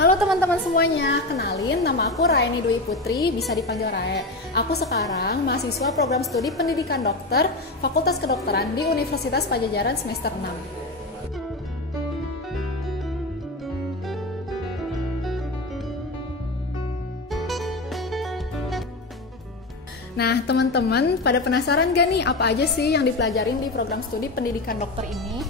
Halo teman-teman semuanya, kenalin nama aku Raeni Dwi Putri, bisa dipanggil Rae. Aku sekarang mahasiswa program studi pendidikan dokter, Fakultas Kedokteran di Universitas Padjadjaran semester 6. Nah, teman-teman, pada penasaran gak nih apa aja sih yang dipelajarin di program studi pendidikan dokter ini?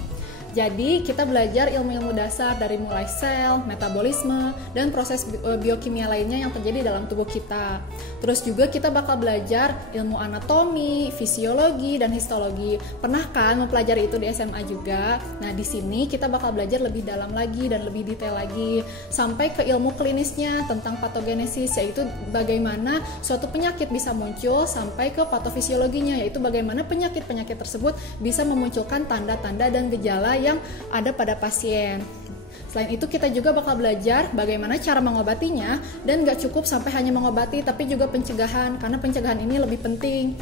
Jadi, kita belajar ilmu-ilmu dasar dari mulai sel, metabolisme, dan proses biokimia lainnya yang terjadi dalam tubuh kita. Terus juga kita bakal belajar ilmu anatomi, fisiologi, dan histologi. Pernah kan mempelajari itu di SMA juga? Nah, di sini kita bakal belajar lebih dalam lagi dan lebih detail lagi, sampai ke ilmu klinisnya tentang patogenesis, yaitu bagaimana suatu penyakit bisa muncul, sampai ke patofisiologinya, yaitu bagaimana penyakit-penyakit tersebut bisa memunculkan tanda-tanda dan gejala yang ada pada pasien. Selain itu kita juga bakal belajar bagaimana cara mengobatinya, dan gak cukup sampai hanya mengobati tapi juga pencegahan, karena pencegahan ini lebih penting.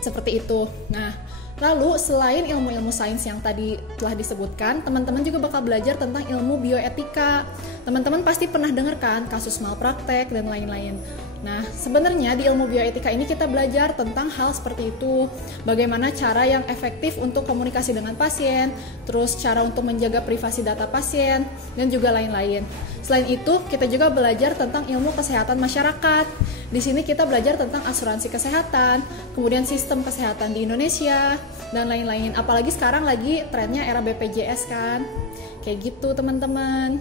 Seperti itu. Nah, lalu selain ilmu-ilmu sains yang tadi telah disebutkan, teman-teman juga bakal belajar tentang ilmu bioetika. Teman-teman pasti pernah dengar kan kasus malpraktek dan lain-lain. Nah, sebenarnya di ilmu bioetika ini kita belajar tentang hal seperti itu. Bagaimana cara yang efektif untuk komunikasi dengan pasien, terus cara untuk menjaga privasi data pasien, dan juga lain-lain. Selain itu, kita juga belajar tentang ilmu kesehatan masyarakat. Di sini kita belajar tentang asuransi kesehatan, kemudian sistem kesehatan di Indonesia, dan lain-lain. Apalagi sekarang lagi trennya era BPJS kan. Kayak gitu, teman-teman.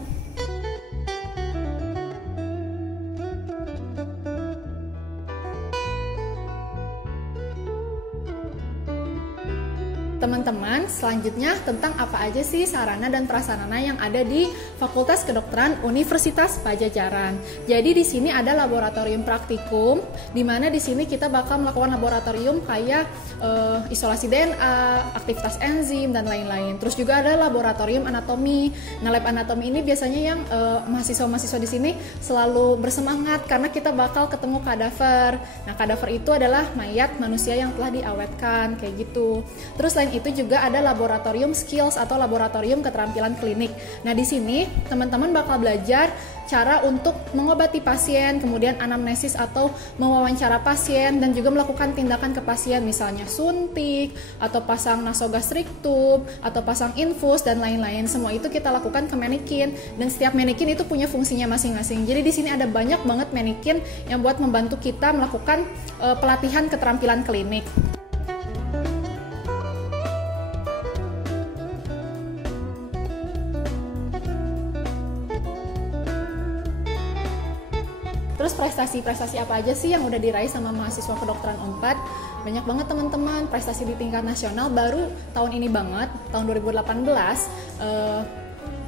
Teman-teman, selanjutnya tentang apa aja sih sarana dan prasarana yang ada di Fakultas Kedokteran Universitas Padjadjaran. Jadi di sini ada laboratorium praktikum, di mana di sini kita bakal melakukan laboratorium kayak isolasi DNA, aktivitas enzim, dan lain-lain. Terus juga ada laboratorium anatomi. Nah, lab anatomi ini biasanya yang mahasiswa-mahasiswa di sini selalu bersemangat karena kita bakal ketemu kadaver. Nah, kadaver itu adalah mayat manusia yang telah diawetkan, kayak gitu. Terus selain itu juga ada laboratorium skills atau laboratorium keterampilan klinik. Nah, di sini teman-teman bakal belajar cara untuk mengobati pasien, kemudian anamnesis atau mewawancara pasien, dan juga melakukan tindakan ke pasien, misalnya suntik, atau pasang nasogastric tube, atau pasang infus, dan lain-lain. Semua itu kita lakukan ke manekin, dan setiap manekin itu punya fungsinya masing-masing. Jadi di sini ada banyak banget manekin yang buat membantu kita melakukan pelatihan keterampilan klinik. Terus prestasi-prestasi apa aja sih yang udah diraih sama mahasiswa kedokteran Unpad? Banyak banget teman-teman, prestasi di tingkat nasional baru tahun ini banget, tahun 2018,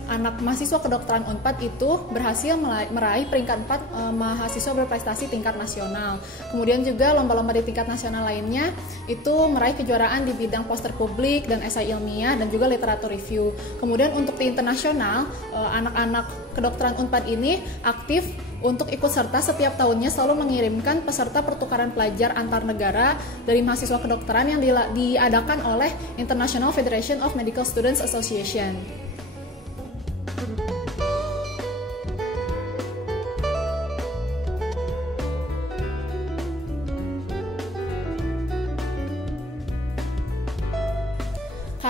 anak mahasiswa kedokteran Unpad itu berhasil meraih peringkat 4 mahasiswa berprestasi tingkat nasional. Kemudian juga lomba-lomba di tingkat nasional lainnya itu meraih kejuaraan di bidang poster publik dan esai ilmiah dan juga literatur review. Kemudian untuk di internasional, anak-anak kedokteran Unpad ini aktif untuk ikut serta setiap tahunnya selalu mengirimkan peserta pertukaran pelajar antar negara dari mahasiswa kedokteran yang diadakan oleh International Federation of Medical Students Association.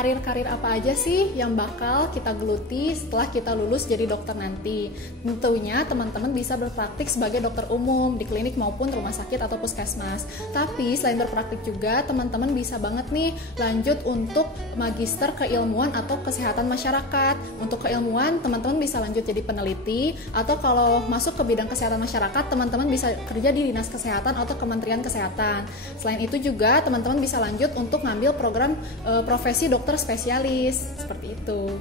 Karir-karir apa aja sih yang bakal kita geluti setelah kita lulus jadi dokter nanti? Tentunya teman-teman bisa berpraktik sebagai dokter umum di klinik maupun rumah sakit atau puskesmas. Tapi selain berpraktik juga teman-teman bisa banget nih lanjut untuk magister keilmuan atau kesehatan masyarakat. Untuk keilmuan teman-teman bisa lanjut jadi peneliti, atau kalau masuk ke bidang kesehatan masyarakat teman-teman bisa kerja di dinas kesehatan atau kementerian kesehatan. Selain itu juga teman-teman bisa lanjut untuk ngambil program profesi dokter spesialis, seperti itu.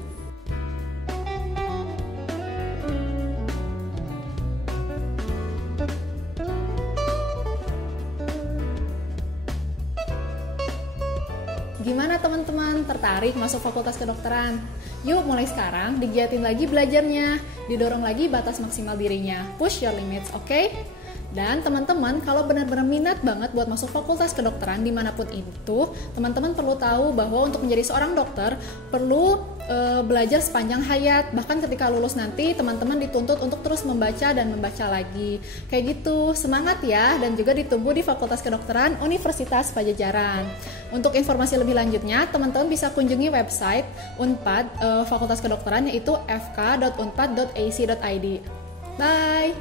Gimana teman-teman, tertarik masuk fakultas kedokteran? Yuk mulai sekarang digiatin lagi belajarnya, didorong lagi batas maksimal dirinya. Push your limits, oke? Dan teman-teman kalau benar-benar minat banget buat masuk fakultas kedokteran dimanapun itu, teman-teman perlu tahu bahwa untuk menjadi seorang dokter perlu belajar sepanjang hayat. Bahkan ketika lulus nanti teman-teman dituntut untuk terus membaca dan membaca lagi. Kayak gitu, semangat ya, dan juga ditunggu di Fakultas Kedokteran Universitas Padjadjaran. Untuk informasi lebih lanjutnya, teman-teman bisa kunjungi website Unpad Fakultas Kedokteran, yaitu fk.unpad.ac.id. Bye!